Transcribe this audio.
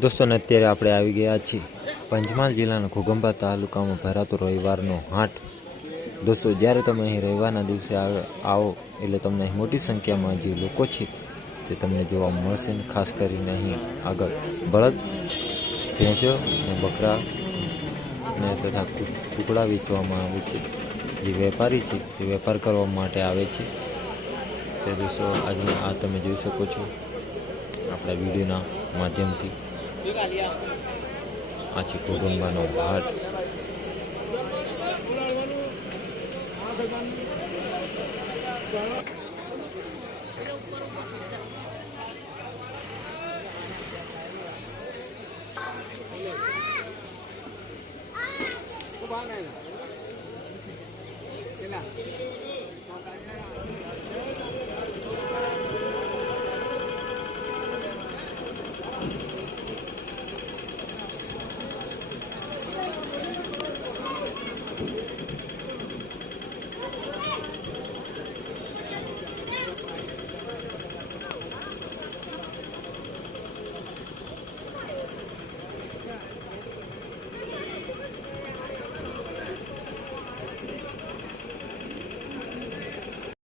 दोस्तों ने अत्यारे આપણે આવી ગયા છીએ પંચમહાલ જિલ્લાના ઘોઘંબા તાલુકામાં ભરાતો રવિવારનો હાટ। दोस्तों જ્યારે તમે અહીં રવિવારના દિવસે આવો એટલે તમને મોટી સંખ્યામાં જે લોકો છે તે તમને જોવા મળશે। ખાસ કરીને અહીં આગળ બળદ, ભેંસો અને બકરા અને તથા કુકડા વેચવામાં આવે છે। જે વેપારી છે તે વેપાર કરવા માટે આવે છે। તો દોસ્તો આજનો આ તમે જોઈ શકો છો આપણા વિડીયોના માધ્યમથી। આ છે ઘોઘંબાનો હાટ।